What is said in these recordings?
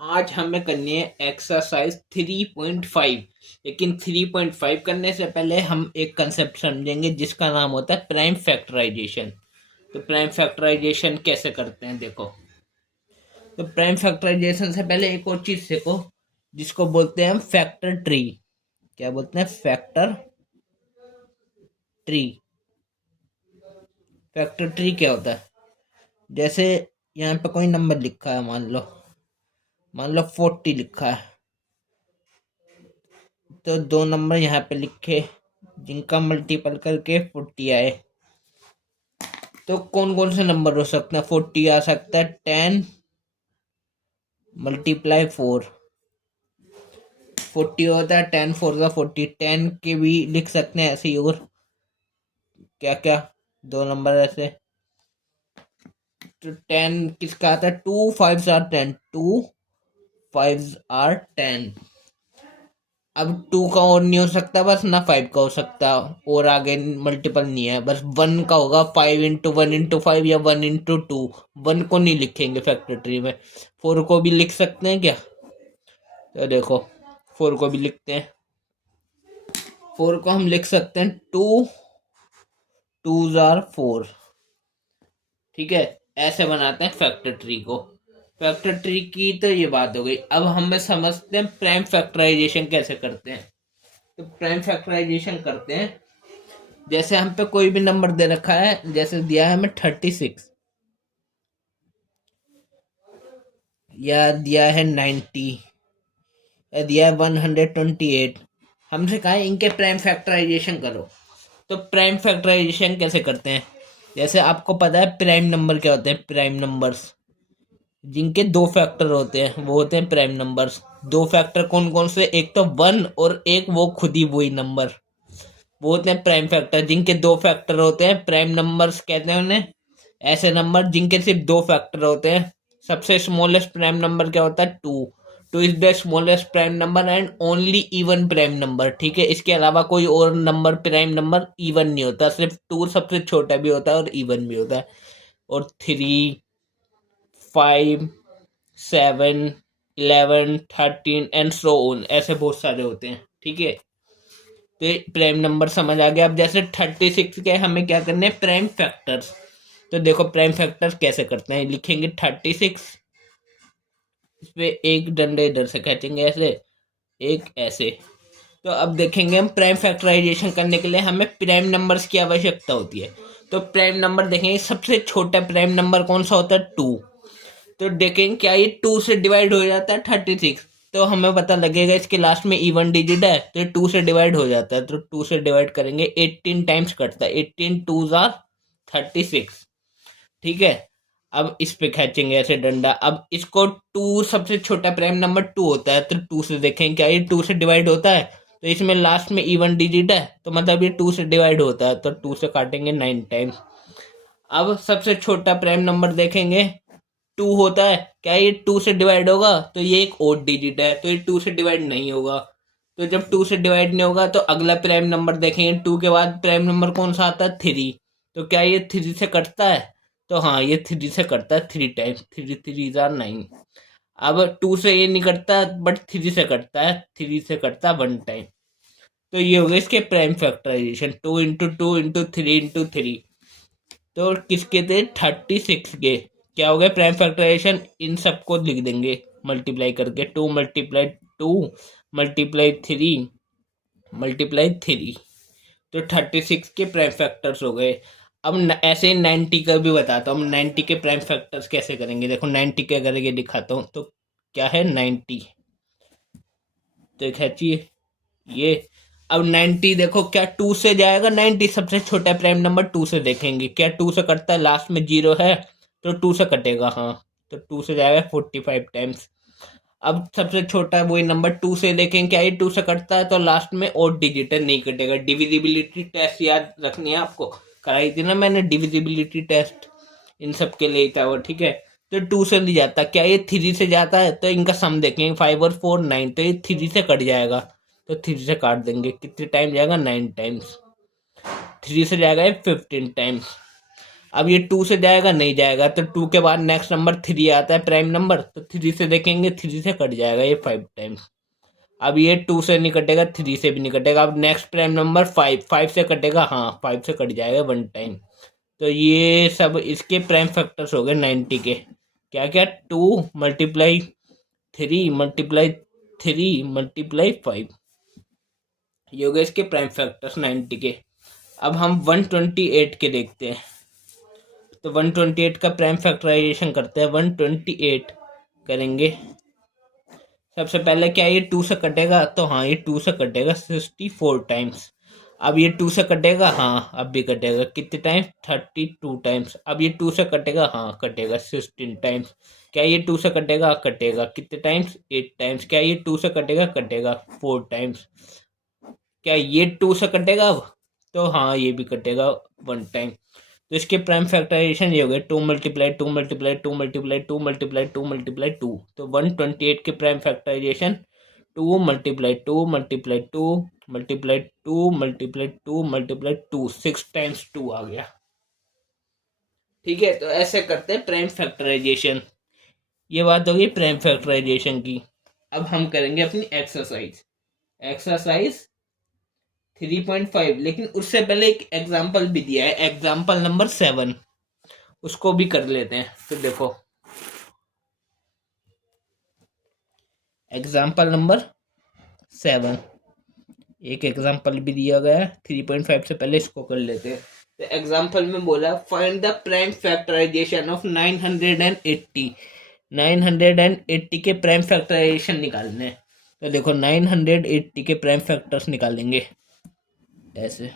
आज हमें करनी है एक्सरसाइज 3.5। लेकिन 3.5 करने से पहले हम एक कंसेप्ट समझेंगे जिसका नाम होता है प्राइम फैक्टराइजेशन। तो प्राइम फैक्टराइजेशन कैसे करते हैं देखो। तो प्राइम फैक्टराइजेशन से पहले एक और चीज सीखो जिसको बोलते हैं हम फैक्टर ट्री। क्या बोलते हैं? Factor tree. फैक्टर ट्री क्या होता है? जैसे यहाँ पे कोई नंबर लिखा है, मान लो 40 लिखा है। तो दो नंबर यहाँ पे लिखे जिनका मल्टीपल करके 40 आए। तो कौन कौन से नंबर हो सकते हैं? 40 आ सकता है, 10 मल्टीप्लाई 4 40 होता है, 10 फोर ज़ा 40। 10 के भी लिख सकते हैं ऐसे ही। और क्या क्या दो नंबर ऐसे। तो 10 किसका आता है? 2 5 आर 10, 2 5 आर 10। अब 2 का और नहीं हो सकता बस, ना 5 का हो सकता, और आगे मल्टीपल नहीं है, बस 1 का होगा। 5 × 1 × 5 या 1 × 2। 1 को नहीं लिखेंगे फैक्टर ट्री में। 4 को भी लिख सकते हैं क्या? तो देखो 4 को भी लिखते हैं। 4 को हम लिख सकते हैं 2 2 आर 4। ठीक है, ऐसे बनाते हैं फैक्टर ट्री को। फैक्टर ट्री की तो ये बात हो गई। अब हमें समझते हैं प्राइम फैक्टराइजेशन कैसे करते हैं। तो प्राइम फैक्टराइजेशन करते हैं, जैसे हम पे कोई भी नंबर दे रखा है, जैसे दिया है हमें 36 या दिया है 90 या दिया है 128। हमसे कहा है इनके प्राइम फैक्टराइजेशन करो। तो प्राइम फैक्टराइजेशन कैसे करते हैं? जैसे आपको पता है प्राइम नंबर क्या होते हैं? प्राइम नंबर्स जिनके दो फैक्टर होते हैं वो होते हैं प्राइम नंबर्स। दो फैक्टर कौन कौन से? एक तो 1 और एक वो खुद ही वही नंबर, वो होते हैं प्राइम फैक्टर। जिनके दो फैक्टर होते हैं प्राइम नंबर्स कहते हैं उन्हें। ऐसे नंबर जिनके सिर्फ दो फैक्टर होते हैं। सबसे स्मॉलेस्ट प्राइम नंबर क्या होता है? 2। 2 is the smallest prime number and only even prime number. ठीक है, इसके अलावा कोई और नंबर प्राइम नंबर इवन नहीं होता, सिर्फ 2 सबसे छोटा भी होता है और इवन भी होता है। और 3 5 7 11 13 एंड सो ऑन, ऐसे बहुत सारे होते हैं। ठीक है, तो प्राइम नंबर समझ आ गया। अब जैसे 36 के हमें क्या करने हैं? Prime factors. तो देखो प्राइम फैक्टर्स कैसे करते हैं। लिखेंगे 36, इस पे एक डंडे इधर से खींचेंगे ऐसे, एक ऐसे। तो अब देखेंगे हम प्राइम फैक्टराइजेशन करने के लिए हमें प्राइम नंबर्स की आवश्यकता होती है। तो प्राइम नंबर देखेंगे, सबसे छोटा प्राइम नंबर कौन सा होता है? 2। तो देखेंगे क्या ये 2 से डिवाइड हो जाता है 36? तो हमें पता लगेगा इसके लास्ट में इवन डिजिट है, तो 2 से डिवाइड हो जाता है। तो 2 से डिवाइड करेंगे, 18 टाइम्स कटता है। 18 2 जार 36। ठीक है, अब इस पे खींचेंगे ऐसे डंडा। अब इसको 2, सबसे छोटा प्राइम नंबर 2 होता है, तो 2 से देखेंगे क्या ये 2 से डिवाइड होता है? तो इसमें लास्ट में इवन डिजिट है, तो मतलब ये 2 से डिवाइड होता है। तो 2 से काटेंगे 9 टाइम्स। अब सबसे छोटा प्राइम नंबर देखेंगे, 2 होता है, क्या ये 2 से डिवाइड होगा? तो ये एक ओड डिजिट है, तो ये 2 से डिवाइड नहीं होगा। तो जब 2 से डिवाइड नहीं होगा तो अगला प्राइम नंबर देखेंगे, 2 के बाद प्राइम नंबर कौन सा आता है? 3। तो क्या ये 3 से कटता है? तो हाँ, ये 3 से कटता है 3 टाइम्स। 3 3 जार 9। अब 2 से ये नहीं कटता, बट 3 से कटता है। 3 से कटता है 1 टाइम। तो ये हो गया इसके प्राइम फैक्टराइजेशन, 2 × 2 × 3 × 3। तो किसके थे? 36 के। क्या हो गया प्राइम फैक्टराइजेशन? इन सबको लिख देंगे मल्टीप्लाई करके, 2 × 2 × 3 × 3। तो 36 के प्राइम फैक्टर्स हो गए। अब ऐसे 90 का भी बताता हूँ। 90 के प्राइम फैक्टर्स कैसे करेंगे, देखो 90 के अगर ये दिखाता हूँ तो क्या है 90। तो खींचिए ये। अब 90 देखो, क्या 2 से जाएगा? 90 सबसे छोटा प्राइम नंबर 2 से देखेंगे, क्या 2 से कटता है? लास्ट में 0 है, तो 2 से कटेगा। हाँ, तो 2 से जाएगा 45 टाइम्स। अब सबसे छोटा वही नंबर 2 से देखेंगे, क्या ये 2 से कटता है? तो लास्ट में और डिजिट है, नहीं कटेगा। डिविजिबिलिटी टेस्ट याद रखनी है आपको, कराई थी ना मैंने डिविजिबिलिटी टेस्ट, इन सब के लिए था वो। ठीक है, तो 2 से नहीं जाता, क्या ये 3 से जाता है? तो इनका सम देखेंगे, 5 और 4 9, तो ये 3 से कट जाएगा। तो 3 से काट देंगे, कितने टाइम जाएगा? 9 टाइम्स। 3 से जाएगा ये 15 टाइम्स। अब ये 2 से जाएगा, नहीं जाएगा, तो 2 के बाद नेक्स्ट नंबर 3 आता है प्राइम नंबर, तो 3 से देखेंगे, 3 से कट जाएगा ये 5 टाइम्स। अब ये 2 से नहीं कटेगा, 3 से भी नहीं कटेगा। अब नेक्स्ट प्राइम नंबर 5, 5 से कटेगा, हाँ 5 से कट जाएगा 1 टाइम। तो ये सब इसके प्राइम फैक्टर्स हो गए 90 के। क्या क्या? 2 मल्टीप्लाई 3 मल्टीप्लाई 3 मल्टीप्लाई 5, ये हो गए इसके प्राइम फैक्टर्स 90 के। अब हम 128 के देखते हैं। तो 128 का प्राइम फैक्टराइजेशन करते हैं। 128 करेंगे, सबसे पहले क्या ये 2 से कटेगा, तो हाँ ये 2 से कटेगा 64 टाइम्स। अब ये 2 से कटेगा, हाँ अब भी कटेगा, कितने टाइम्स? 32 टाइम्स। अब ये 2 से कटेगा, हाँ कटेगा 16 टाइम्स। क्या ये 2 से कटेगा? कटेगा, कितने टाइम्स? 8 टाइम्स। क्या ये 2 से कटेगा? कटेगा 4 टाइम्स। क्या ये 2 से कटेगा अब? तो हाँ ये भी कटेगा 1 टाइम। तो इसके प्राइम फैक्टराइजेशन ये हो गए 2 multiply 2 multiply 2 multiply 2 multiply 2 multiply 2। तो 128 के prime factorisation 2 multiply 2 multiply 2 multiply 2 multiply 2 multiply 2, 6 times 2 आ गया। ठीक है, तो ऐसे करते हैं प्राइम फैक्टराइजेशन। ये बात होगी प्राइम फैक्टराइजेशन की। अब हम करेंगे अपनी एक्सरसाइज। एक्सरसाइज 3.5, लेकिन उससे पहले एक एग्जाम्पल भी दिया है, एग्जाम्पल नंबर 7, उसको भी कर लेते हैं। तो देखो एग्जाम्पल नंबर 7, एक एग्जाम्पल भी दिया गया है 3.5 से पहले, इसको कर लेते हैं। तो एग्जाम्पल में बोला find the prime factorisation of 980। 980 के प्राइम फैक्टराइजेशन निकालने हैं। तो देखो 980 के प्राइम फैक्टर्स निकालेंगे ऐसे।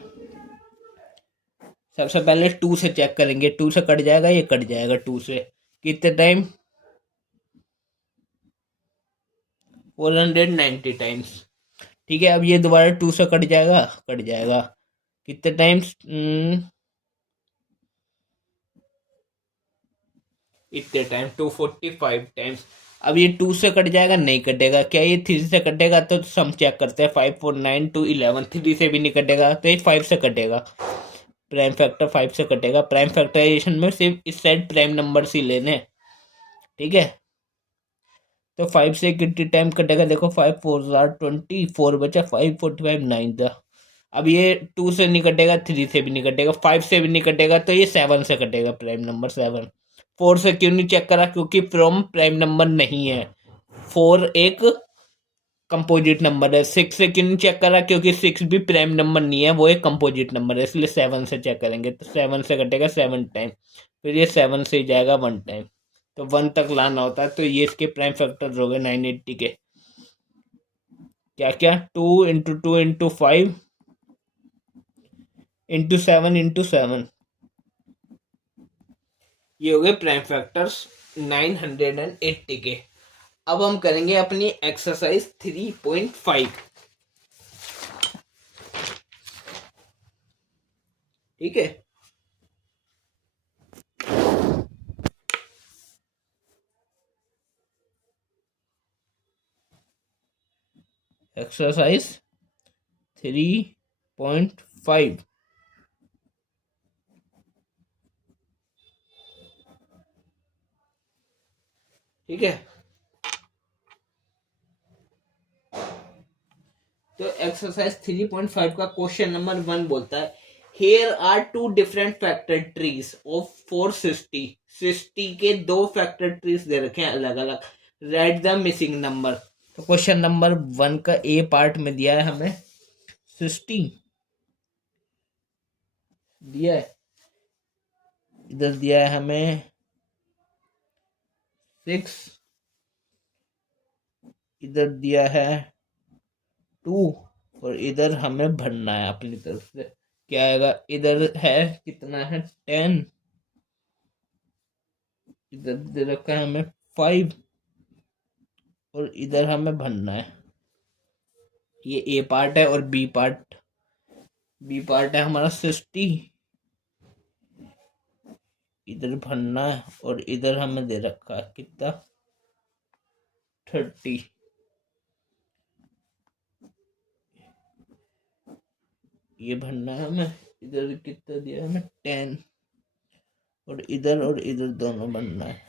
सबसे पहले 2 से चेक करेंगे, 2 से कट जाएगा, ये कट जाएगा 2 से, कितने टाइम? 490 टाइम्स। ठीक है, अब ये दोबारा 2 से कट जाएगा, कट जाएगा, कितने टाइम्स? इतने टाइम 245 टाइम्स। अब ये 2 से कट जाएगा, नहीं कटेगा। क्या ये 3 से कटेगा? तो सम चेक करते हैं, 5 4 9 2 11, 3 से भी नहीं कटेगा, तो ये 5 से कटेगा। प्राइम फैक्टर 5 से कटेगा। प्राइम फैक्टराइजेशन में सिर्फ इस साइड प्राइम नंबर ही लेने। ठीक है, तो 5 से कितनी टाइम कटेगा? देखो 5 4 20, 4 बचा, 5 45 9 था। अब ये 2 से नहीं कटेगा, 3 से भी नहीं कटेगा, 5 से भी नहीं कटेगा, तो ये 7 से कटेगा, प्राइम नंबर 7। 4 से क्यों नहीं चेक करा? क्योंकि फ्रॉम प्राइम नंबर नहीं है, 4 एक कंपोजिट नंबर है। 6 से क्यों नहीं चेक करा? क्योंकि 6 भी प्राइम नंबर नहीं है, वो एक कंपोजिट नंबर है, इसलिए 7 से चेक करेंगे। तो 7 से कटेगा 7 टाइम, फिर ये 7 से ही जाएगा 1 टाइम। तो 1 तक लाना होता है। तो ये इसके प्राइम फैक्टर हो गए 980 के। क्या क्या? 2 इंटू 2 इंटू 5 इंटू 7 इंटू 7, ये हो गए प्राइम फैक्टर्स 980 के। अब हम करेंगे अपनी एक्सरसाइज 3.5। ठीक है, एक्सरसाइज 3.5। ठीक है, तो एक्सरसाइज 3.5 का क्वेश्चन नंबर 1 बोलता है here are 2 different factor trees of 460। 60 के 2 फैक्टर ट्रीज दे रखे हैं अलग अलग, राइट द मिसिंग नंबर। तो क्वेश्चन नंबर 1 का ए पार्ट में दिया है हमें 60 दिया है, इधर दिया है हमें 6, इधर दिया है 2, और इधर हमें भरना है अपनी तरफ से। क्या आएगा? इधर है कितना है 10, इधर दे रखा है हमें 5, और इधर हमें भरना है। ये ए पार्ट है, और बी पार्ट है हमारा 60, इधर भरना है, और इधर हमें दे रखा है कितना 30। ये भरना है हमें, इधर कितना दिया है हमें 10, और इधर दोनों बनना है।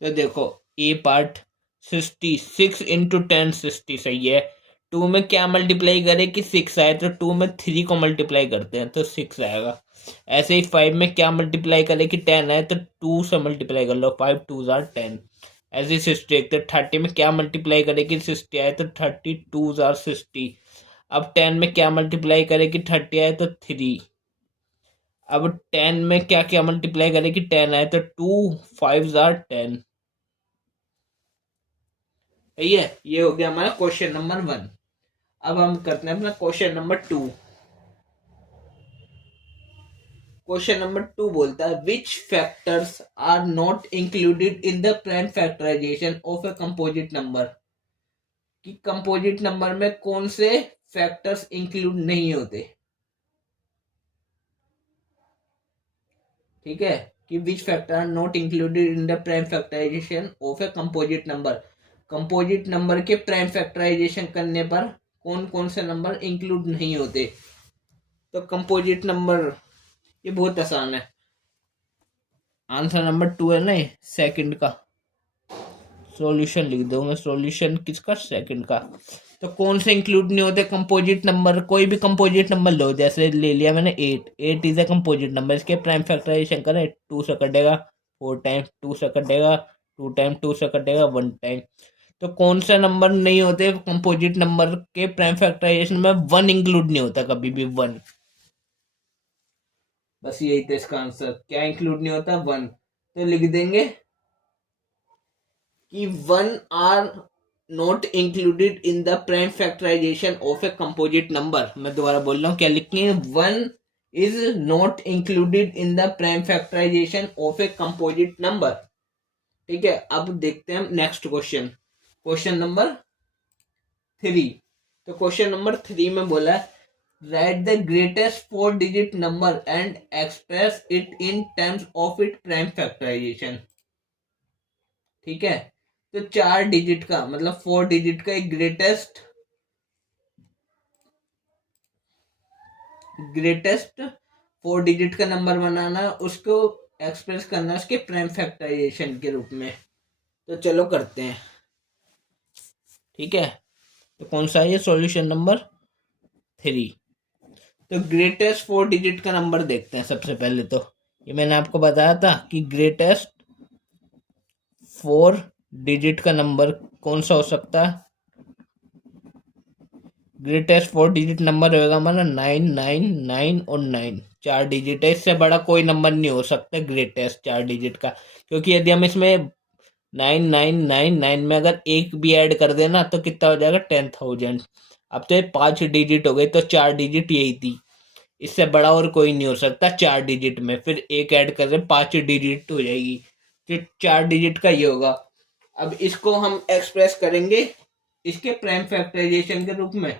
तो देखो ए पार्ट 66 इंटू 10 60 सही है। 2 में क्या मल्टीप्लाई करे कि 6 आए, तो 2 में 3 को मल्टीप्लाई करते हैं तो 6 आएगा। ऐसे ही 5 में क्या मल्टीप्लाई करे कि 10 आए, तो 2 से मल्टीप्लाई कर लो, 5 2 जार 10। ऐसे ही 60 तो 30 में क्या मल्टीप्लाई करे कि 60 आए, तो 30 2 जार 60। अब 10 में क्या मल्टीप्लाई करे कि 30 आए, तो 3। अब 10 में क्या क्या मल्टीप्लाई करे कि 10 आए, तो 2 5 जार 10। सही है, ये हो गया हमारा क्वेश्चन नंबर 1। अब हम करते हैं अपना क्वेश्चन नंबर 2। क्वेश्चन नंबर 2 बोलता है which factors are not included in the prime factorisation of a composite number. कि कंपोजिट नंबर में कौन से फैक्टर्स इंक्लूड नहीं होते। ठीक है, कि which factor are not included in the prime factorisation of a composite number. Composite number के प्राइम फैक्टराइजेशन करने पर कौन कौन से नंबर इंक्लूड नहीं होते। तो कंपोजिट नंबर ये बहुत आसान है। आंसर नंबर 2 है ना, सेकंड का। सॉल्यूशन लिख दो मैं, सॉल्यूशन किसका, सेकंड का। तो कौन से इंक्लूड नहीं होते कंपोजिट नंबर। कोई भी कंपोजिट नंबर लो, जैसे ले लिया मैंने 8। 8 इज ए कंपोजिट नंबर, इसके प्राइम फैक्टराइजेशन करें 2 से कटेगा 4 टाइम, 2 से कटेगा 2 टाइम, 2 से कटेगा 1 टाइम। तो कौन से नंबर नहीं होते कंपोजिट नंबर के प्राइम फैक्टराइजेशन में। 1 इंक्लूड नहीं होता कभी भी, 1। बस यही था इसका आंसर, क्या इंक्लूड नहीं होता, 1। तो लिख देंगे कि 1 are not included in the prime factorisation of a composite number. मैं दोबारा बोल रहा हूँ, क्या लिखेंगे, 1 is not included in the prime factorisation of a composite number. ठीक है, अब देखते हैं नेक्स्ट क्वेश्चन, क्वेश्चन नंबर 3। तो क्वेश्चन नंबर 3 में बोला है write the greatest 4 digit number and express it in terms of it prime factorisation. ठीक है, तो 4 डिजिट का मतलब 4 डिजिट का एक ग्रेटेस्ट 4 डिजिट का नंबर बनाना, उसको एक्सप्रेस करना उसके प्राइम फैक्टराइजेशन के रूप में। तो चलो करते हैं। ठीक है, तो कौन सा है ये, सॉल्यूशन नंबर 3। तो ग्रेटेस्ट 4 डिजिट का नंबर देखते हैं सबसे पहले। तो ये मैंने आपको बताया था कि ग्रेटेस्ट 4 डिजिट का नंबर कौन सा हो सकता है। ग्रेटेस्ट 4 डिजिट नंबर होगा हमारा 999 और 9। 4 डिजिट है, इससे बड़ा कोई नंबर नहीं हो सकता ग्रेटेस्ट 4 डिजिट का। क्योंकि यदि हम इसमें 9999 में अगर एक भी ऐड कर देना तो कितना हो जाएगा, 10,000। अब तो ये 5 डिजिट हो गई, तो 4 डिजिट यही थी। इससे बड़ा और कोई नहीं हो सकता 4 डिजिट में। फिर एक ऐड कर दें 5 डिजिट हो जाएगी, फिर 4 डिजिट का ये होगा। अब इसको हम एक्सप्रेस करेंगे इसके प्राइम फैक्टराइजेशन के रूप में।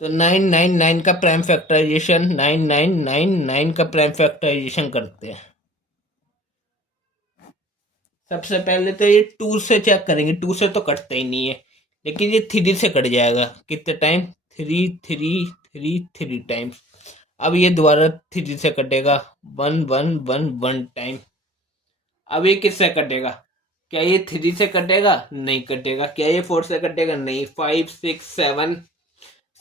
तो 999 का प्राइम फैक्टराइजेशन, 9999 का प्राइम फैक्टराइजेशन करते हैं। सबसे पहले तो ये 2 से चेक करेंगे, 2 से तो कटता ही नहीं है, लेकिन ये 3 से कट जाएगा। कितने टाइम, 3 टाइम्स। अब ये दोबारा 3 से कटेगा, 1 टाइम। अब ये किससे कटेगा, क्या ये 3 से कटेगा, नहीं कटेगा। क्या ये 4 से कटेगा, नहीं। 5 6 7,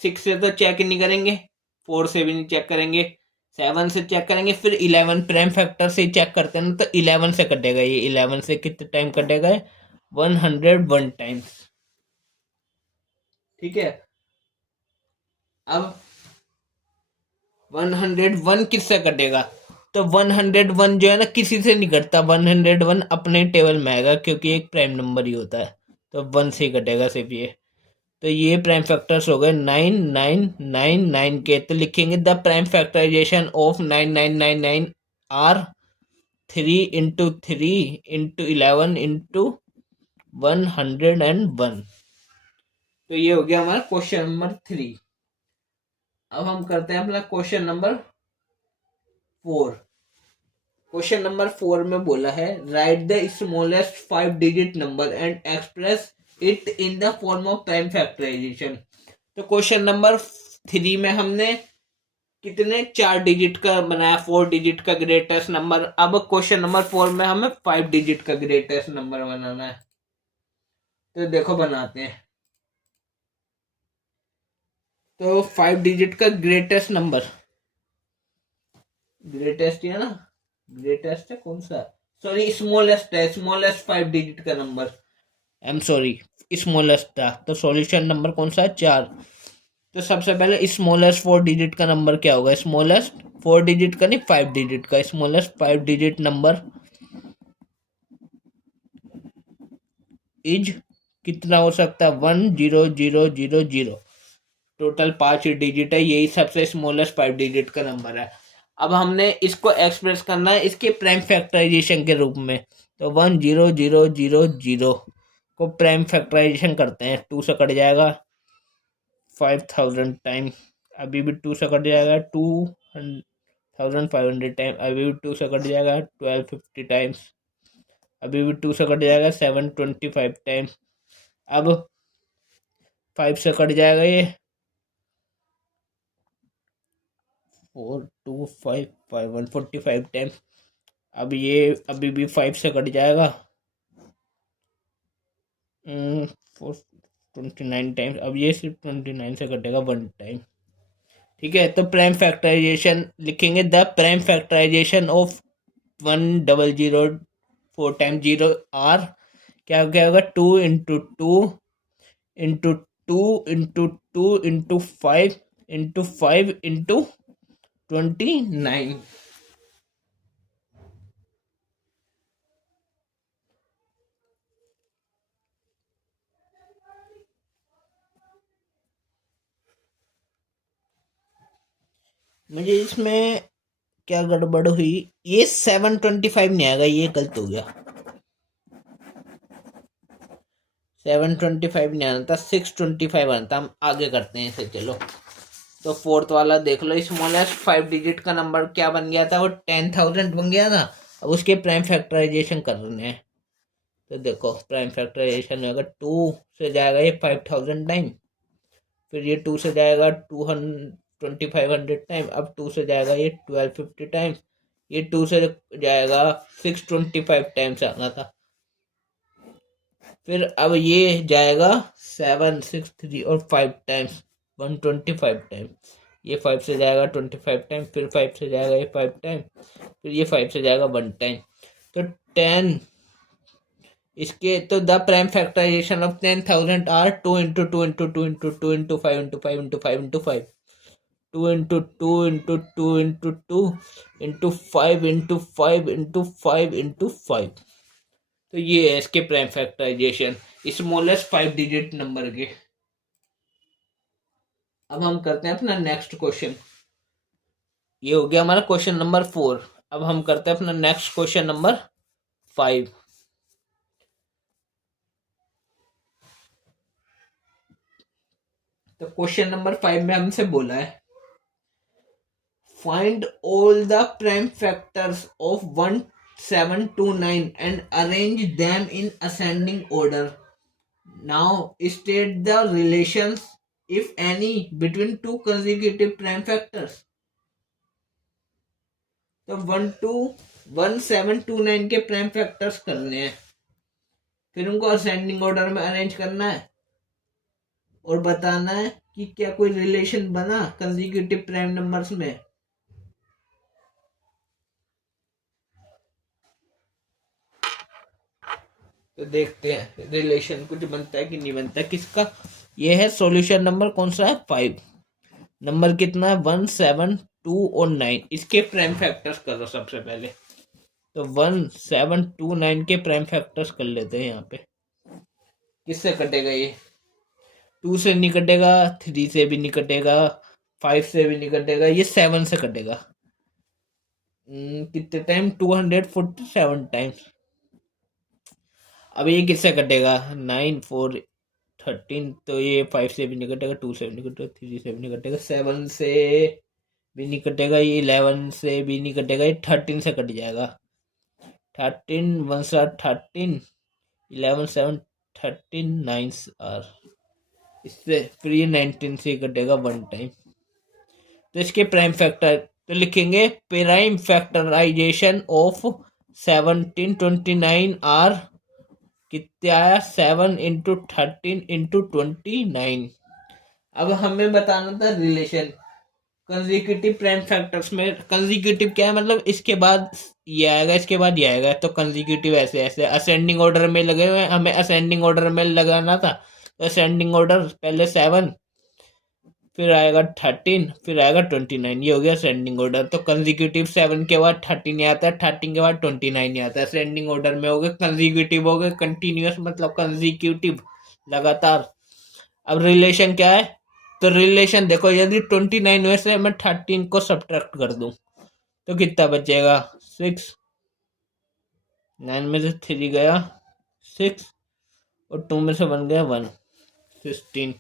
6 से तो चेक नहीं करेंगे, 4 से भी नहीं चेक करेंगे, 7 से चेक करेंगे, फिर 11 प्राइम फैक्टर से चेक करते हैं ना, तो 11 से कटेगा। ये 11 से कितने टाइम कटेगा, 101 टाइम्स। ठीक है, अब 101 किससे कटेगा, तो 101 जो है ना किसी से नहीं कटता। 101 अपने टेबल में आएगा, क्योंकि एक प्राइम नंबर ही होता है, तो 1 से ही कटेगा सिर्फ ये। तो ये प्राइम फैक्टर्स हो गए 9999 के। तो लिखेंगे the prime factorisation of 9999 are 3 × 3 × 11 × 101। तो ये हो गया हमारा क्वेश्चन नंबर 3। अब हम करते हैं अपना क्वेश्चन नंबर 4। क्वेश्चन नंबर 4 में बोला है write the smallest 5 digit number and express it in the form of prime factorisation. तो क्वेश्चन नंबर 3 में हमने कितने 4 डिजिट का बनाया, 4 डिजिट का ग्रेटेस्ट नंबर। अब क्वेश्चन नंबर 4 में हमें 5 डिजिट का ग्रेटेस्ट नंबर बनाना है। तो देखो बनाते हैं। तो 5 डिजिट का ग्रेटेस्ट नंबर, ग्रेटेस्ट है ना, ग्रेटेस्ट है कौन सा, सॉरी स्मॉलेस्ट है, स्मॉलेस्ट 5 डिजिट का number, I am sorry, smallest था। तो सॉल्यूशन नंबर कौन सा है, 4। तो सबसे पहले स्मॉलेस्ट 4 डिजिट का नंबर क्या होगा, स्मॉलेस्ट 4 डिजिट का नहीं 5 डिजिट का, स्मॉलेस्ट 5 डिजिट नंबर इज कितना हो सकता है, 10000। टोटल 5 डिजिट है, यही सबसे स्मॉलेस्ट 5 डिजिट का नंबर है। अब हमने इसको एक्सप्रेस करना है इसके प्राइम फैक्टराइजेशन के रूप में। तो 10000 को प्राइम फैक्टराइजेशन करते हैं, 2 से कट जाएगा 5000 टाइम, अभी भी 2 से कट जाएगा 2500 टाइम, अभी भी 2 से कट जाएगा 1250 टाइम्स, अभी भी 2 से कट जाएगा 725 टाइम्स। अब 5 से कट जाएगा ये 4255 145 टाइम्स। अब ये अभी भी 5 से कट जाएगा 429 टाइम्स। अब ये सिर्फ 29 से कटेगा 1 टाइम। ठीक है, तो प्राइम फैक्टराइजेशन लिखेंगे, the prime factorisation of 100 4 times 0 are क्या होगा, 2 into 2 into 2 into 5 into 5 into 29। मुझे इसमें क्या गड़बड़ हुई, ये 725 नहीं आएगा, ये गलत हो गया, 725 नहीं आना था, 625 आना था। हम आगे करते हैं इसे, चलो। तो फोर्थ वाला देख लो, स्मॉलेस्ट 5 डिजिट का नंबर क्या बन गया था, वो 10,000 बन गया था। अब उसके प्राइम फैक्टराइजेशन करने हैं। तो देखो प्राइम फैक्टराइजेशन होगा, 2 से जाएगा ये 5000 टाइम, फिर ये 2 से जाएगा 2500 टाइम, अब 2 से जाएगा ये 1250 टाइम्स, ये 2 से जाएगा 625 टाइम्स आना था, फिर अब ये जाएगा 763 और 5 टाइम्स 125 टाइम, ये 5 से जाएगा 25 टाइम, फिर 5 से जाएगा ये 5 टाइम, फिर ये 5 से जाएगा 1 टाइम। तो 10 इसके, तो the prime factorisation of 10,000 are 2 into 2 into 2 into 2 into 5 into 5 into 5 2 into 2 into 2 into 2 into 5 into 5 into 5। तो ये है इसके prime factorisation smallest 5 digit number के। अब हम करते हैं अपना नेक्स्ट क्वेश्चन। ये हो गया हमारा क्वेश्चन नंबर 4। अब हम करते हैं अपना नेक्स्ट क्वेश्चन नंबर 5। तो क्वेश्चन नंबर 5 में हमसे बोला है, find all the prime factors of 1729 and arrange them in ascending order. Now state the relations, if any, between two consecutive prime factors. तो 1729 के प्राइम फैक्टर्स करने हैं, फिर उनको असेंडिंग ऑर्डर में अरेंज करना है और बताना है कि क्या कोई रिलेशन बना कंसेक्यूटिव प्राइम नंबर्स में। तो देखते हैं रिलेशन कुछ बनता है कि नहीं बनता, किसका। ये है सॉल्यूशन नंबर कौन सा है, 5। नंबर कितना है, 1 7 2 और 9, इसके प्राइम फैक्टर्स करो सबसे पहले। तो 1 7 2 9 के प्राइम फैक्टर्स कर लेते हैं यहाँ पे। किससे कटेगा ये, 2 से नहीं कटेगा, 3 से भी नहीं कटेगा, 5 से भी नहीं कटेगा, ये 7 से कटेगा। कितने टाइम, 247 टाइम्स। अब ये किससे कटेगा, 9 4 13, तो ये 5 से भी नहीं कटेगा, 2 से भी नहीं कटेगा, 3 से भी नहीं कटेगा, 7 से भी नहीं कटेगा, ये 11 से भी नहीं कटेगा, ये 13 से कट जाएगा। 13 1 13, 11 7 13 9 आर, इससे फिर ये 19 से कटेगा 1 टाइम। तो इसके प्राइम फैक्टर तो लिखेंगे प्राइम फैक्टराइजेशन ऑफ 1729 आर कितना आया 7 × 13 × 29। अब हमें बताना था रिलेशन कंसेक्यूटिव प्राइम फैक्टर्स में। कंसेक्यूटिव क्या है, मतलब इसके बाद ये आएगा इसके बाद ये आएगा, तो कंसेक्यूटिव ऐसे ऐसे असेंडिंग ऑर्डर में लगे हुए हैं, हमें असेंडिंग ऑर्डर में लगाना था। तो असेंडिंग ऑर्डर पहले 7, फिर आएगा 13, फिर आएगा 29, ये हो गया असेंडिंग ऑर्डर। तो कंसेक्यूटिव 7 के बाद 13 आता है, 13 के बाद 29 आता है, असेंडिंग ऑर्डर में हो गए, कंसेक्यूटिव हो गए, कंटिन्यूअस मतलब कंसेक्यूटिव लगातार। अब रिलेशन क्या है, तो रिलेशन देखो, यदि 29 में से मैं 13 को सब्ट्रैक्ट कर दूं तो कितना बचेगा 6, 9 में से 3 गया 6 और 2 में से 1 गया 1, 16।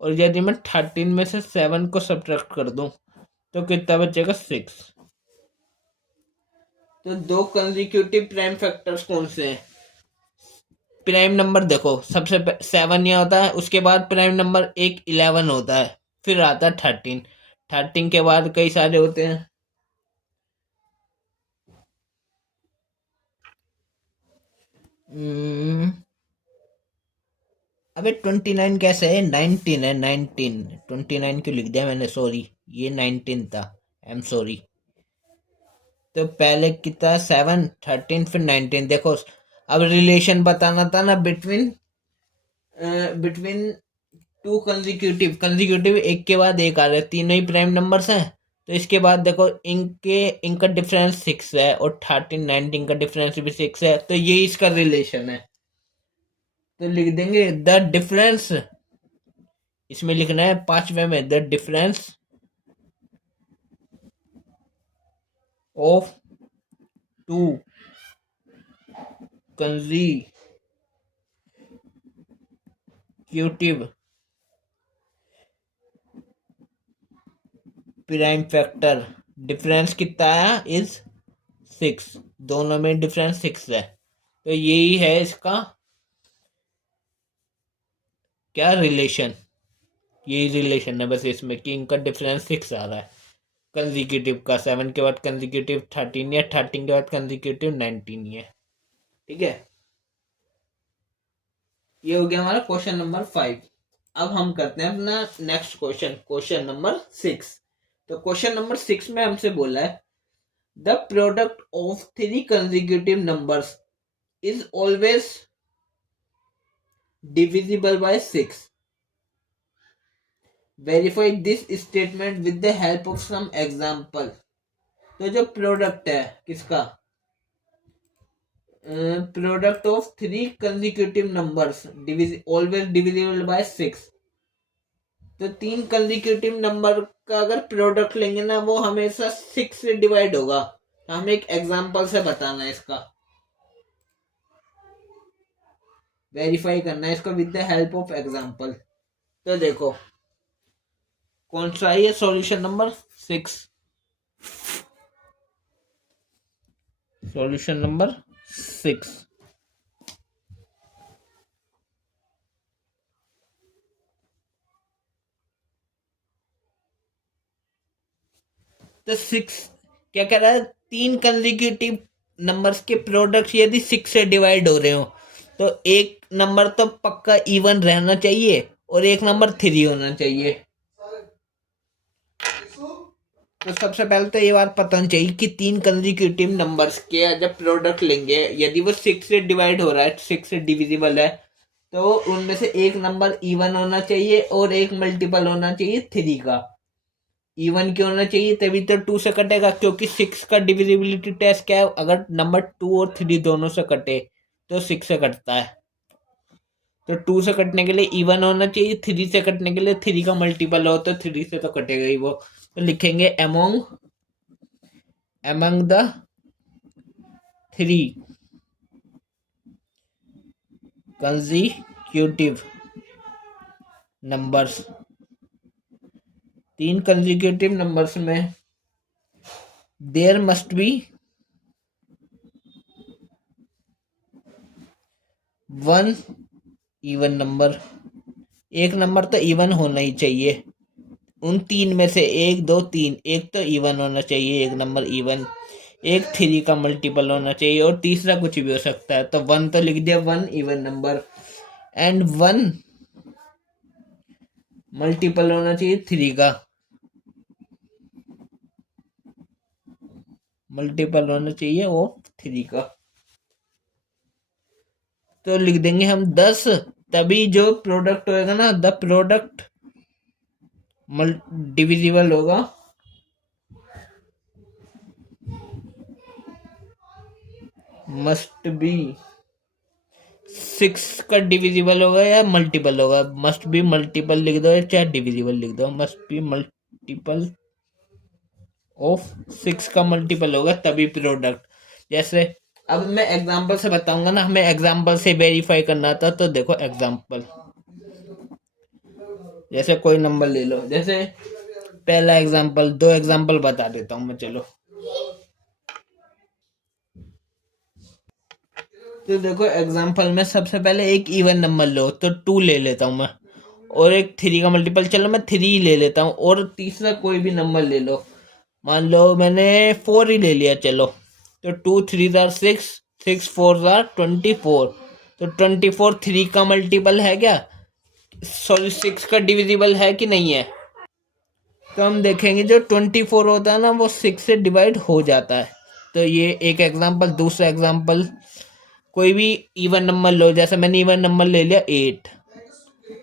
और यदि मैं 13 में से 7 को सब्ट्रैक्ट कर दूं तो कितना बचेगा 6। तो दो कंसेक्यूटिव प्राइम फैक्टर्स कौन से हैं? प्राइम नंबर देखो, सबसे 7 यहाँ होता है, उसके बाद प्राइम नंबर एक 11 होता है, फिर आता है 13, 13 के बाद कई सारे होते हैं। अबे 29 कैसे है, 19 है, 19, 29 क्यों लिख दिया मैंने, सॉरी, ये 19 था, आई एम सॉरी। तो पहले कितना 7, 13, फिर 19, देखो। अब रिलेशन बताना था ना between between two consecutive, consecutive एक के बाद एक आ रहे, तीनों ही प्राइम नंबर्स हैं। तो इसके बाद देखो इनका डिफरेंस 6 है और 13, 19 का डिफरेंस भी 6 है, तो ये इसका रिलेशन है। तो लिख देंगे द डिफरेंस, इसमें लिखना है पांचवे में, the difference of two consecutive prime factor, difference कितना आया इज 6, दोनों में डिफरेंस 6 है। तो यही है इसका क्या रिलेशन, यही रिलेशन है बस इसमें कि इनका डिफरेंस 6 आ रहा है। कंसेक्यूटिव का 7 के बाद कंसेक्यूटिव 13 है, 13 के बाद कंसेक्यूटिव 19 है। ठीक है, ये हो गया हमारा क्वेश्चन नंबर 5। अब हम करते हैं अपना नेक्स्ट क्वेश्चन, क्वेश्चन नंबर 6। तो क्वेश्चन नंबर 6 में हमसे बोला है the product of 3 consecutive numbers is always divisible by 6। Verify this statement with the help of some example. तो जो प्रोडक्ट है किसका, product of 3 consecutive numbers always divisible by 6। तो 3 कंसेक्यूटिव नंबर का अगर प्रोडक्ट लेंगे ना, वो हमेशा 6 से डिवाइड होगा। तो हमें एक एग्जांपल से बताना है इसका, वेरीफाई करना है इसको with the help of example. तो देखो कौन सा है सॉल्यूशन नंबर 6, सॉल्यूशन नंबर 6। तो 6 क्या कह रहा है, 3 कंसेक्यूटिव नंबर्स के प्रोडक्ट यदि 6 से डिवाइड हो रहे हो तो एक नंबर तो पक्का इवन रहना चाहिए और एक नंबर 3 होना चाहिए। तो सबसे पहले तो ये बात पता चाहिए कि 3 कंसेक्यूटिव नंबर्स के जब प्रोडक्ट लेंगे, यदि वो 6 से डिवाइड हो रहा है, 6 से डिविजिबल है, तो उनमें से एक नंबर इवन होना चाहिए और एक मल्टीपल होना चाहिए 3 का। इवन क्यों होना चाहिए, तभी तो 2 से कटेगा, क्योंकि 6 का डिविजिबिलिटी टेस्ट क्या है, अगर नंबर 2 और 3 दोनों से कटे तो 6 से कटता है। तो 2 से कटने के लिए इवन होना चाहिए, 3 से कटने के लिए 3 का मल्टीपल हो, तो 3 से तो कटेगा ही वो। तो लिखेंगे among the 3 consecutive numbers, 3 consecutive numbers में there must be one even number, एक नंबर तो इवन होना ही चाहिए। उन तीन में से एक, दो, तीन, एक तो इवन होना चाहिए, एक नंबर इवन, एक थ्री का मल्टीपल होना चाहिए, और तीसरा कुछ भी हो सकता है। तो वन तो लिख दिया, one even number, and one multiple होना चाहिए थ्री का, मल्टीपल होना चाहिए वो थ्री का। तो लिख देंगे हम 10, तभी जो प्रोडक्ट होएगा ना, द प्रोडक्ट डिविजिबल होगा मस्ट बी 6 का डिविजिबल होगा या मल्टीपल होगा। मस्ट बी मल्टीपल लिख दो या चाहे डिविजिबल लिख दो, मस्ट बी मल्टीपल ऑफ 6 का मल्टीपल होगा तभी प्रोडक्ट। जैसे अब मैं एग्जांपल से बताऊंगा ना, हमें एग्जांपल से वेरीफाई करना था। तो देखो एग्जांपल, जैसे कोई नंबर ले लो, जैसे पहला एग्जांपल, दो एग्जांपल बता देता हूं मैं, चलो। तो देखो एग्जांपल में सबसे पहले एक इवन नंबर लो, तो 2 ले लेता हूं मैं, और एक थ्री का मल्टीपल, चलो मैं 3 ले लेता हूँ, और तीसरा कोई भी नंबर ले लो, मान लो मैंने 4 ही ले लिया, चलो। तो 2 3 जार 6, 6 4 जार 24, तो 24 3 का मल्टीपल है क्या, सॉरी 6 का डिविजिबल है कि नहीं है। तो हम देखेंगे जो 24 होता है ना, वो 6 से डिवाइड हो जाता है। तो ये एक एग्जांपल। दूसरा एग्जांपल, कोई भी इवन नंबर लो, जैसे मैंने इवन नंबर ले लिया 8।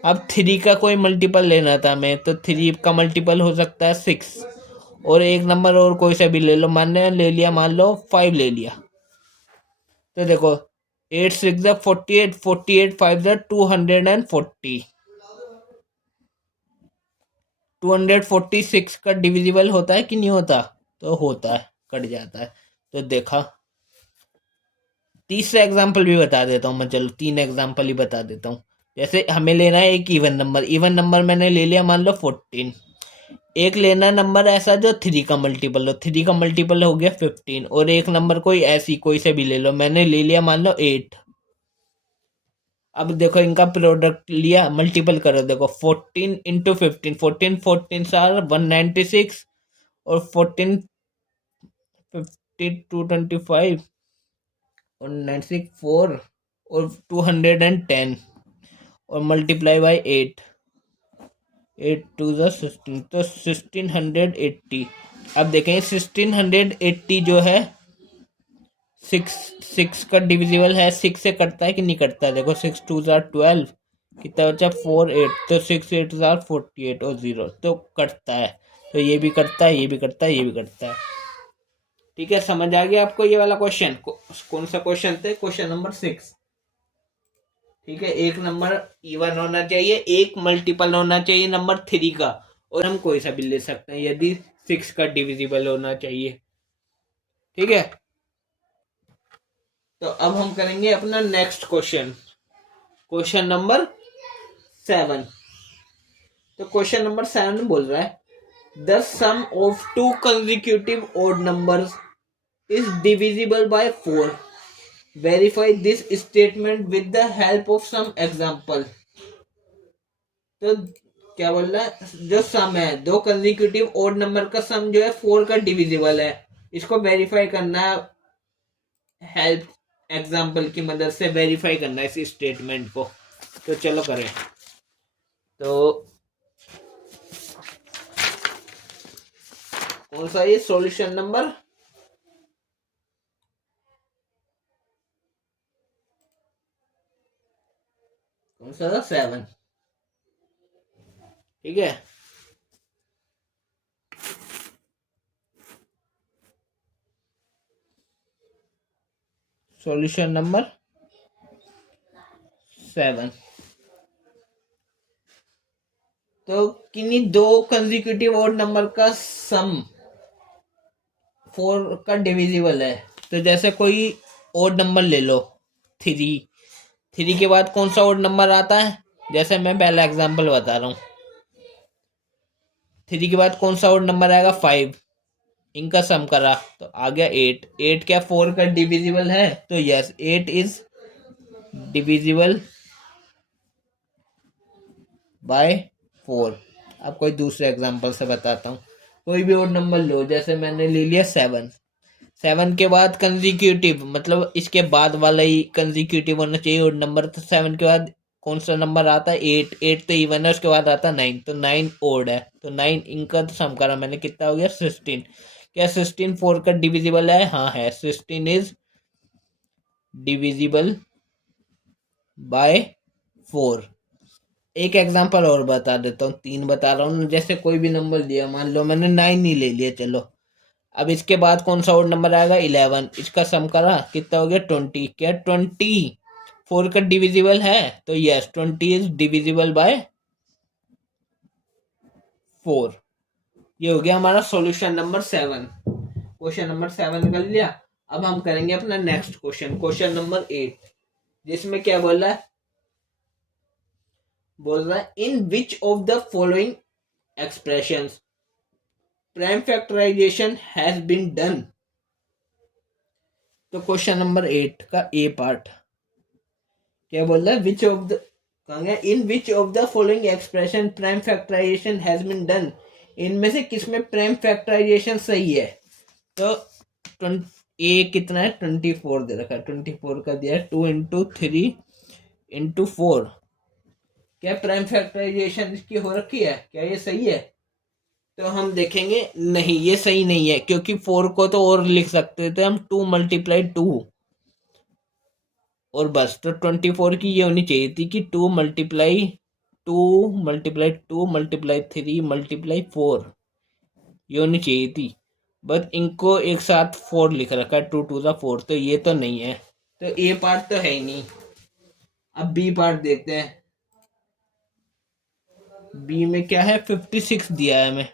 अब 3 का कोई मल्टीपल लेना था मैं, तो 3 का मल्टीपल हो सकता है 6, और एक नंबर और कोई सा भी ले लो, मैंने ले लिया, मान लो 5 ले लिया। तो देखो 8 6 48, 48 5 240, 246 का डिविजिबल होता है कि नहीं होता, तो होता है, कट जाता है। तो देखा। तीसरा एग्जांपल भी बता देता हूँ मैं, चलो 3 एग्जांपल ही बता देता हूँ। जैसे हमें लेना है एक इवन नंबर, इवन नंबर मैंने ले लिया मान लो 14। एक लेना नंबर ऐसा जो 3 का मल्टीपल हो, 3 का मल्टीपल हो गया 15, और एक नंबर कोई ऐसी कोई से भी ले लो, मैंने ले लिया मान लो 8। अब देखो इनका प्रोडक्ट लिया, मल्टीपल करो, देखो 14 इंटू 15, 14 14 सार 196, और 14 50 225, और 96 4, और 210, और मल्टीप्लाई बाई 8, 8 टू ज़ा 16, तो 1680। अब देखें 1680 जो है 6 का डिविजिबल है, 6 से कटता है कि नहीं कटता है। देखो 6 2 ज़ा 12, कितना बचा 4 8, तो 6 8 ज़ा 48, और 0 तो कटता है। तो ये भी कटता है, ये भी कटता है, ये भी कटता है। ठीक है, समझ आ गया आपको ये वाला क्वेश्चन। कौन सा क्वेश्चन थे, क्वेश्चन नंबर 6। ठीक है, एक नंबर इवन होना चाहिए, एक मल्टीपल होना चाहिए नंबर 3 का, और हम कोई सा भी ले सकते हैं यदि 6 का डिविजिबल होना चाहिए। ठीक है, तो अब हम करेंगे अपना नेक्स्ट क्वेश्चन, क्वेश्चन नंबर 7। तो क्वेश्चन नंबर 7 बोल रहा है the sum of two consecutive odd numbers is divisible by 4, verify this statement with the help of some example. तो क्या बोल रहा है, जो सम है दो कंसेक्यूटिव ऑड नंबर का सम जो है 4 का डिविजिबल है, इसको वेरीफाई करना है, हेल्प एग्जांपल की मदद से वेरीफाई करना है इस स्टेटमेंट को। तो चलो करें। तो कौन सा ये सॉल्यूशन नंबर, कौन सा था, 7। ठीक है, सॉल्यूशन नंबर 7। तो किन्हीं दो कंसेक्यूटिव ऑड नंबर का सम 4 का डिविजिबल है। तो जैसे कोई ऑड नंबर ले लो 3, 3 के बाद कौन सा ऑड नंबर आता है, जैसे मैं पहला एग्जांपल बता रहा हूँ, 3 के बाद कौन सा ऑड नंबर आएगा 5, इनका सम करा तो आ गया 8। 8 क्या 4 का डिविजिबल है, तो यस 8 इज डिविजिबल बाय 4। अब कोई दूसरे एग्जांपल से बताता हूँ। कोई भी और नंबर लो, जैसे मैंने ले लिया 7। 7 के बाद कंजिक्यूटिव, मतलब इसके बाद वाला ही कंजिक्यूटिव होना चाहिए और नंबर। तो 7 के बाद कौन सा नंबर आता है? 8। 8 तो इवन है, उसके बाद आता है 9, तो 9 ओड है। तो 9 इनका तो सम करा मैंने, कितना हो गया? 16। क्या 16 4 का डिविजिबल है? हाँ है, 16 इज डिविजिबल बाय 4। एक एग्जांपल और बता देता हूँ, 3 बता रहा हूँ। जैसे कोई भी नंबर लिया, मान लो मैंने 9 ही ले लिया, चलो। अब इसके बाद कौन सा और नंबर आएगा? 11। इसका सम करा, कितना हो गया? 20। क्या 20 4 का डिविजिबल है? तो यस, 20 इज डिविजिबल बाय 4। ये हो गया हमारा सॉल्यूशन नंबर 7। क्वेश्चन नंबर 7 कर लिया। अब हम करेंगे अपना नेक्स्ट क्वेश्चन, क्वेश्चन नंबर 8, जिसमें क्या बोल रहा है? बोल रहा है in which of the following expressions prime factorisation has been done. तो क्वेश्चन नंबर 8 का ए पार्ट क्या बोल रहा है? Which of the, in which of the following expression prime factorisation has been done. इनमें से किसमें प्राइम फैक्टराइजेशन सही है? तो ए कितना है? 24 दे रखा है, 24 का दिया है। 2 × 3 × 4। क्या प्राइम फैक्टराइजेशन इसकी हो रखी है? क्या ये सही है? तो हम देखेंगे, नहीं ये सही नहीं है, क्योंकि 4 को तो और लिख सकते थे हम, 2 × 2 और बस। तो 24 की ये होनी चाहिए थी कि 2 × 3 × 4 ये होनी चाहिए थी। बट इनको एक साथ 4 लिख रखा है, 2 × 2 = 4, तो ये तो नहीं है। तो ए पार्ट तो है ही नहीं। अब बी पार्ट देखते हैं। बी में क्या है? 56 दिया है हमें,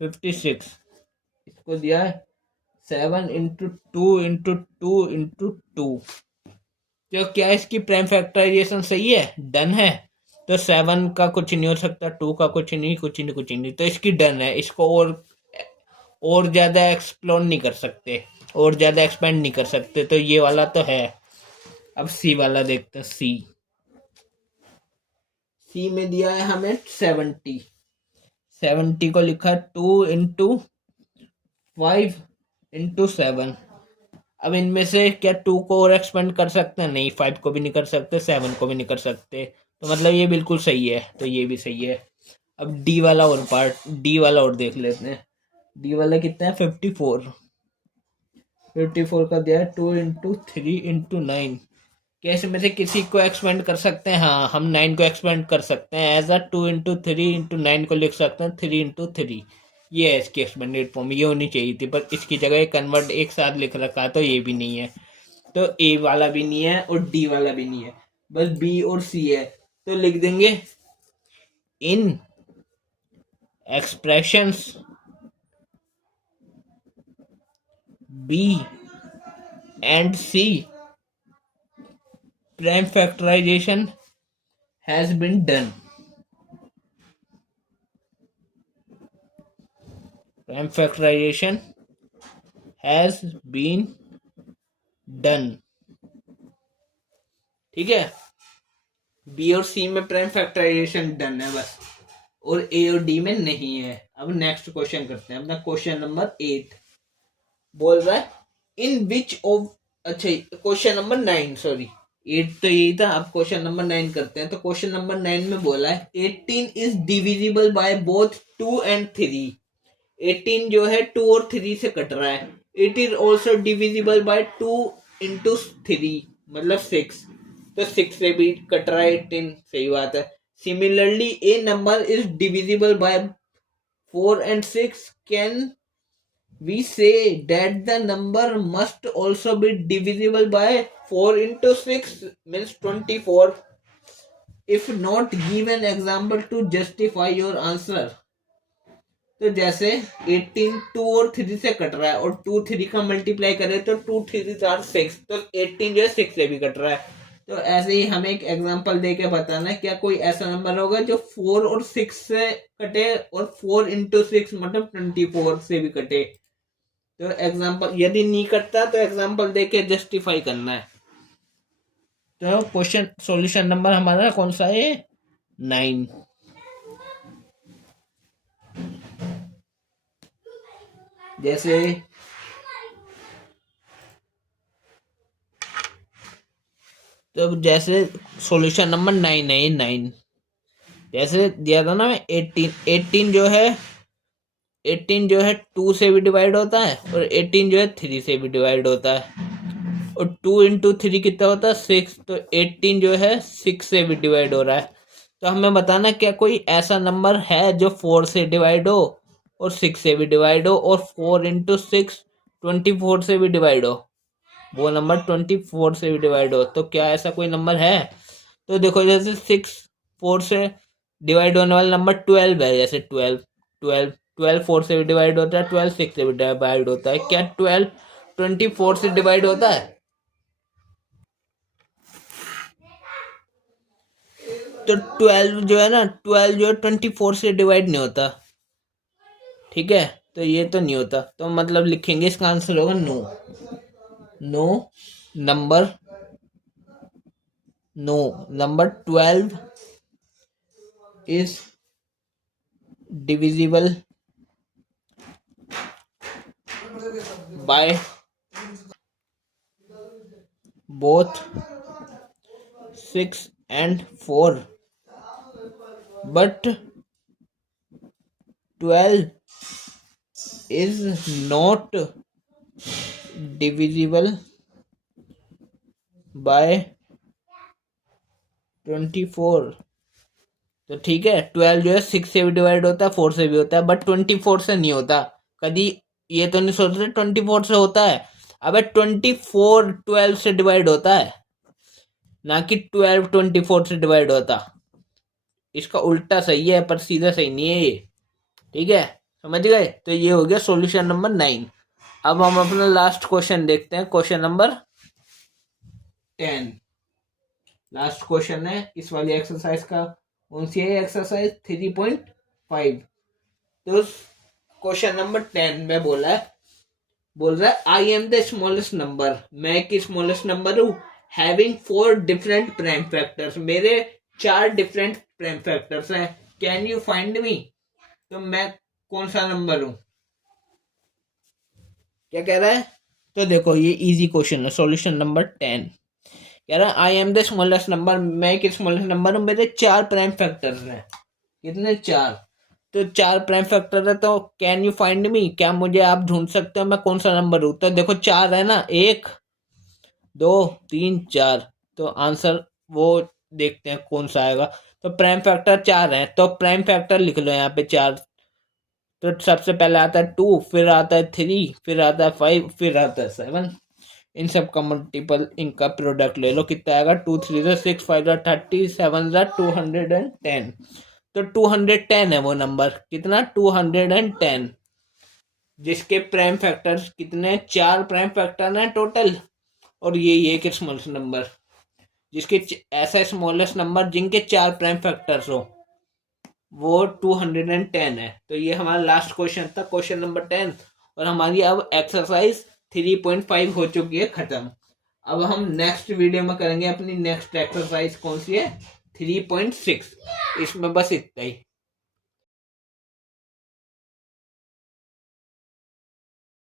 56। इसको दिया है 7 × 2 × 2 × 2। तो क्या इसकी प्राइम फैक्टराइजेशन सही है? डन है। तो 7 का कुछ नहीं हो सकता, 2 का कुछ नहीं, कुछ नहीं, कुछ नहीं, तो इसकी डन है। इसको और ज्यादा एक्सप्लोर नहीं कर सकते, और ज्यादा एक्सपेंड नहीं कर सकते, तो ये वाला तो है। अब सी वाला देखते हैं। सी में दिया है हमें 70। 70 को लिखा है 2 × 5 × 7। अब इनमें से क्या 2 को और एक्सपेंड कर सकते हैं? नहीं, 5 को भी नहीं कर सकते, 7 को भी नहीं कर सकते, तो मतलब ये बिल्कुल सही है, तो ये भी सही है। अब डी वाला और पार्ट, डी वाला और देख लेते हैं। डी वाला कितना है? 54। 54 का दिया है 2 × 3 × 9। क्या इसमें से किसी को एक्सपेंड कर सकते हैं? हाँ, हम 9 को एक्सपेंड कर सकते हैं। एज अ 2 × 3 × 9 को लिख सकते हैं 3 × 3। ये है इसकी एक्सपेंडेड फॉर्म, ये होनी चाहिए थी, पर इसकी जगह कन्वर्ट एक साथ लिख रखा है, तो ये भी नहीं है। तो ए वाला भी नहीं है और डी वाला भी नहीं है, बस बी और सी है। तो लिख देंगे in expressions B and C prime factorisation has been done. Prime factorisation has been done. ठीक है, बी और सी में प्राइम फैक्टराइजेशन डन है बस, और ए और डी में नहीं है। अब नेक्स्ट क्वेश्चन करते हैं अपना, क्वेश्चन नंबर 8। बोल रहा है इन विच ऑफ, अच्छा क्वेश्चन नंबर 9, सॉरी 8 तो यही था। अब क्वेश्चन नंबर 9 करते हैं। तो क्वेश्चन नंबर 9 में बोला है 18 is divisible by both 2 and 3। 18 जो है 2 और 3 से कट रहा है। It is also divisible by 2 × 3 मतलब 6। तो 6 से भी कट रहा है 18, सही बात है। Similarly A number is divisible by 4 and 6, can we say that the number must also be divisible by 4 × 6 means 24? If not, give an example to justify your answer. तो जैसे 18 2 और 3 से कट रहा है, और 2 3 का मल्टीप्लाई करें तो 2 3 4 6, तो 18 जो है 6 से भी कट रहा है। तो ऐसे ही हमें एक एग्जांपल देके बताना है, क्या कोई ऐसा नंबर होगा जो 4 और 6 से कटे, और 4 × 6 मतलब 24 से भी कटे। तो एग्जांपल यदि नहीं कटता तो एग्जांपल देके जस्टिफाई करना है। तो क्वेश्चन सॉल्यूशन नंबर हमारा कौन सा है? 9। जैसे तो जैसे सॉल्यूशन नंबर 9 है, 9 जैसे दिया था ना मैं 18, 18 जो है 2 से भी डिवाइड होता है और 18 जो है 3 से भी डिवाइड होता है। और 2 into 3 कितना होता है 6, तो 18 जो है 6 से भी डिवाइड हो रहा है। तो हमें बताना क्या कोई ऐसा नंबर है जो 4 से डिवाइड हो और 6 से भी डिवाइड हो और 4 into 6 24 से भी डिवाइड हो, वो नंबर 24 से भी डिवाइड हो। तो क्या ऐसा कोई नंबर है? तो देखो जैसे 6 4 से डिवाइड होने वाला नंबर 12 है, जैसे 12 4 से भी डिवाइड होता है, 12 6 से भी डिवाइड होता है। क्या 12 24 से डिवाइड होता है? तो 12 जो है ना, 12 जो है 24 से डिवाइड नहीं होता, ठीक है। तो ये तो नहीं होता, तो मतलब लिखेंगे इसका आंसर होगा no. No number no number 12 is divisible by both 6 and 4, but 12 is not divisible by 24। तो ठीक है, 12 जो है 6 से भी डिवाइड होता है, 4 से भी होता है, बट 24 से नहीं होता। कभी ये तो नहीं सोच रहे 24 से होता है। अबे 24 12 से डिवाइड होता है, ना कि 12 24 से डिवाइड होता। इसका उल्टा सही है पर सीधा सही नहीं है ये, ठीक है, समझ गए। तो ये हो गया सॉल्यूशन नंबर 9। अब हम अपना लास्ट क्वेश्चन देखते हैं, क्वेश्चन नंबर 10। लास्ट क्वेश्चन है इस वाली एक्सरसाइज का। कौन सी है एक्सरसाइज? 3.5। तो क्वेश्चन नंबर 10 में बोल रहा है I am the smallest number, मैं एक स्मॉलेस्ट नंबर हूं, हैविंग 4 डिफरेंट प्राइम फैक्टर्स, मेरे 4 डिफरेंट प्राइम फैक्टर्स हैं, कैन यू फाइंड मी। तो मैं कौन सा नंबर हूं, क्या कह रहा है? तो देखो ये इजी क्वेश्चन है, सॉल्यूशन नंबर 10 कह रहा है I am the smallest number, मैं एक स्मॉलेस्ट नंबर हूं, मेरे 4 प्राइम फैक्टर्स हैं। कितने? 4। तो 4 प्राइम फैक्टर है, तो कैन यू फाइंड मी, क्या मुझे आप ढूंढ सकते हो मैं कौन सा नंबर हूं। तो देखो 4 है ना, 1 2 3 4, तो आंसर वो देखते हैं कौन सा आएगा। तो प्राइम फैक्टर 4 है, तो प्राइम फैक्टर लिख लो यहाँ पे 4। तो सबसे पहले आता है 2, फिर आता है 3, फिर आता है 5, फिर आता है 7। इन सब का मल्टीपल, इनका प्रोडक्ट ले लो, कितना आएगा? 2 3 6 5 30, 7 210। तो 210 है वो नंबर, कितना? 210, जिसके प्राइम फैक्टर्स कितने? 4 प्राइम फैक्टर हैं टोटल। और ये एक स्मॉलेस्ट नंबर, जिसके ऐसा स्मॉलेस्ट नंबर जिनके 4 प्राइम फैक्टर्स हो, वो 210 है। तो ये हमारा लास्ट क्वेश्चन था, क्वेश्चन नंबर 10। और हमारी अब एक्सरसाइज 3.5 हो चुकी है खत्म। अब हम नेक्स्ट वीडियो में करेंगे अपनी नेक्स्ट एक्सरसाइज, कौन सी है? 3.6। इसमें बस इतना ही।